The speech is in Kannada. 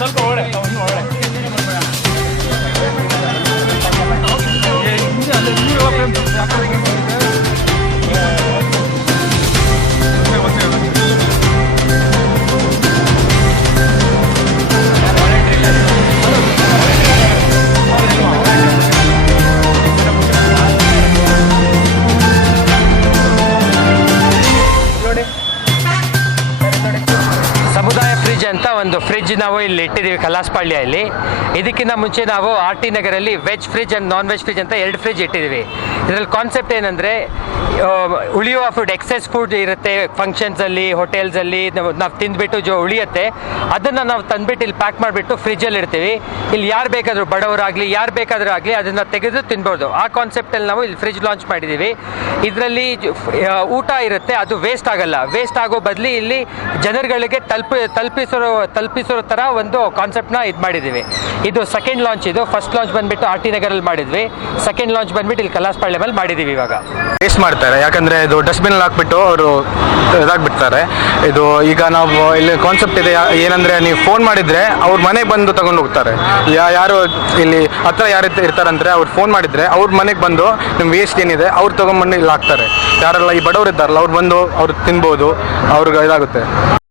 ಸ್ವಲ್ಪ ಒಳ್ಳೆ ಸಮುದಾಯ ಫ್ರಿಜ್ ಅಂತ ಒಂದು ಫ್ರಿಜ್ ನಾವು ಇಲ್ಲಿ ಇಟ್ಟಿದ್ದೀವಿ ಕಲಾಸಪಾಳ್ಯಲ್ಲಿ. ಇದಕ್ಕಿಂತ ಮುಂಚೆ ನಾವು RT ನಗರಲ್ಲಿ veg fridge and non veg fridge ಅಂತ 2 ಫ್ರಿಜ್ ಇಟ್ಟಿದ್ದೀವಿ. ಇದರಲ್ಲಿ ಕಾನ್ಸೆಪ್ಟ್ ಏನಂದರೆ, ಉಳಿಯುವ ಫುಡ್, ಎಕ್ಸೆಸ್ ಫುಡ್ ಇರುತ್ತೆ ಫಂಕ್ಷನ್ಸಲ್ಲಿ, ಹೋಟೆಲ್ಸಲ್ಲಿ ನಾವು ತಿಂದುಬಿಟ್ಟು ಉಳಿಯುತ್ತೆ, ಅದನ್ನು ನಾವು ತಂದುಬಿಟ್ಟು ಇಲ್ಲಿ ಪ್ಯಾಕ್ ಮಾಡಿಬಿಟ್ಟು ಫ್ರಿಜ್ಜಲ್ಲಿ ಇಡ್ತೀವಿ. ಇಲ್ಲಿ ಯಾರು ಬೇಕಾದರೂ, ಬಡವರಾಗಲಿ ಯಾರು ಬೇಕಾದರೂ ಆಗಲಿ, ಅದನ್ನು ತೆಗೆದು ತಿನ್ಬೋದು. ಆ ಕಾನ್ಸೆಪ್ಟಲ್ಲಿ ನಾವು ಇಲ್ಲಿ ಫ್ರಿಜ್ ಲಾಂಚ್ ಮಾಡಿದ್ದೀವಿ. ಇದರಲ್ಲಿ ಊಟ ಇರುತ್ತೆ, ಅದು ವೇಸ್ಟ್ ಆಗಲ್ಲ. ವೇಸ್ಟ್ ಆಗೋ ಬದಲಿ ಇಲ್ಲಿ ಜನರುಗಳಿಗೆ ತಲುಪಿಸೋ ಥರ ಒಂದು ಕಾನ್ಸೆಪ್ಟ್ನ ಇದು ಮಾಡಿದ್ದೀವಿ. ಇದು ಸೆಕೆಂಡ್ ಲಾಂಚ್. ಇದು ಫಸ್ಟ್ ಲಾಂಚ್ ಬಂದುಬಿಟ್ಟು RT ನಗರಲ್ಲಿ ಮಾಡಿದ್ವಿ. ಸೆಕೆಂಡ್ ಲಾಂಚ್ ಬಂದುಬಿಟ್ಟು ಇಲ್ಲಿ ಕಲಾಸಪಾಳ್ಯ ಮೇಲೆ ಮಾಡಿದ್ದೀವಿ. ಇವಾಗ ವೇಸ್ಟ್ ಮಾಡ್ತಾರೆ, ಯಾಕಂದರೆ ಇದು ಡಸ್ಟ್ಬಿನಲ್ಲಿ ಹಾಕ್ಬಿಟ್ಟು ಅವರು ಇದಾಗ್ಬಿಡ್ತಾರೆ. ಇದು ಈಗ ನಾವು ಇಲ್ಲಿ ಕಾನ್ಸೆಪ್ಟ್ ಇದೆ ಏನಂದರೆ, ನೀವು ಫೋನ್ ಮಾಡಿದರೆ ಅವ್ರ ಮನೆಗೆ ಬಂದು ತಗೊಂಡು ಹೋಗ್ತಾರೆ. ಯಾರು ಇಲ್ಲಿ ಹತ್ರ ಯಾರು ಇರ್ತಾರಂದರೆ ಅವ್ರು ಫೋನ್ ಮಾಡಿದರೆ ಅವ್ರ ಮನೆಗೆ ಬಂದು ನಿಮ್ಮ ವೇಸ್ಟ್ ಏನಿದೆ ಅವ್ರು ತೊಗೊಂಡ್ಬಂದು ಇಲ್ಲಿ ಹಾಕ್ತಾರೆ. ಯಾರೆಲ್ಲ ಈ ಬಡವರು ಇದ್ದಾರಲ್ಲ ಅವ್ರು ಬಂದು ಅವ್ರು ತಿನ್ಬೋದು, ಅವ್ರಿಗೆ ಇದಾಗುತ್ತೆ.